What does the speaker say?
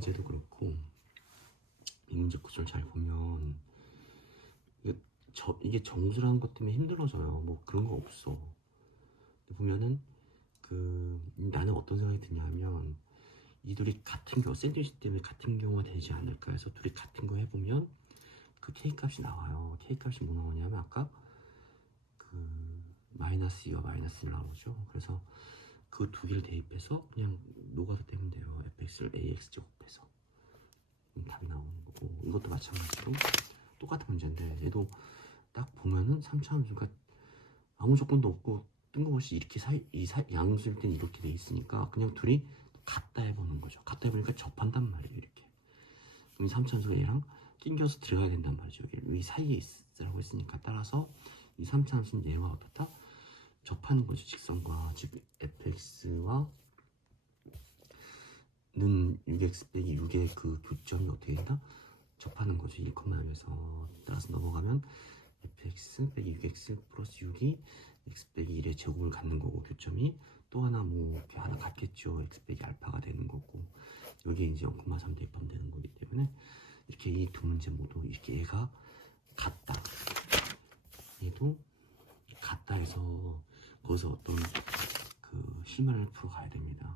문제도 그렇고 이 문제 구조를 잘 보면 이게 저 이게 정수라는 것 때문에 힘들어져요. 뭐 그런 거 없어. 보면은 그 나는 어떤 생각이 드냐면 이 둘이 같은 경우 샌드위치 때문에 같은 경우가 되지 않을까 해서 둘이 같은 거 해보면 그 K 값이 나와요. K 값이 뭐 나오냐면 아까 그 마이너스 2와 마이너스 1 나오죠. 그래서 그 두 개를 대입해서 그냥 노가다 떼 fx를 ax 제곱해서 그럼 답이 나오는 거고 이것도 마찬가지로 똑같은 문제인데 얘도 딱 보면은 3차 함수가 아무 조건도 없고 뜬금없이 이렇게 사이 이 사, 양수일 땐 이렇게 돼 있으니까 그냥 둘이 같다 해보는 거죠. 같다 해보니까 접한단 말이에요. 이렇게 그럼 이 3차 함수가 얘랑 낑겨서 들어가야 된단 말이죠. 여기 이 사이에 있으라고 했으니까 따라서 이 3차 함수는 얘와 어떻다? 접하는 거죠. 직선과 즉 fx와 는 6x 빼기 6의 그 교점이 어떻게 된다? 접하는 거죠. 1,6에서 따라서 넘어가면 fx 빼기 6x 플러스 6이 x 빼기 1의 제곱을 갖는 거고 교점이 또 하나 뭐 이렇게 하나 같겠죠. x 빼기 알파가 되는 거고 여기에 이제 0,3 대입하면 되는 거기 때문에 이렇게 이 두 문제 모두 이렇게 얘가 같다. 얘도 같다 해서 거기서 어떤 그 실마리를 풀어 가야 됩니다.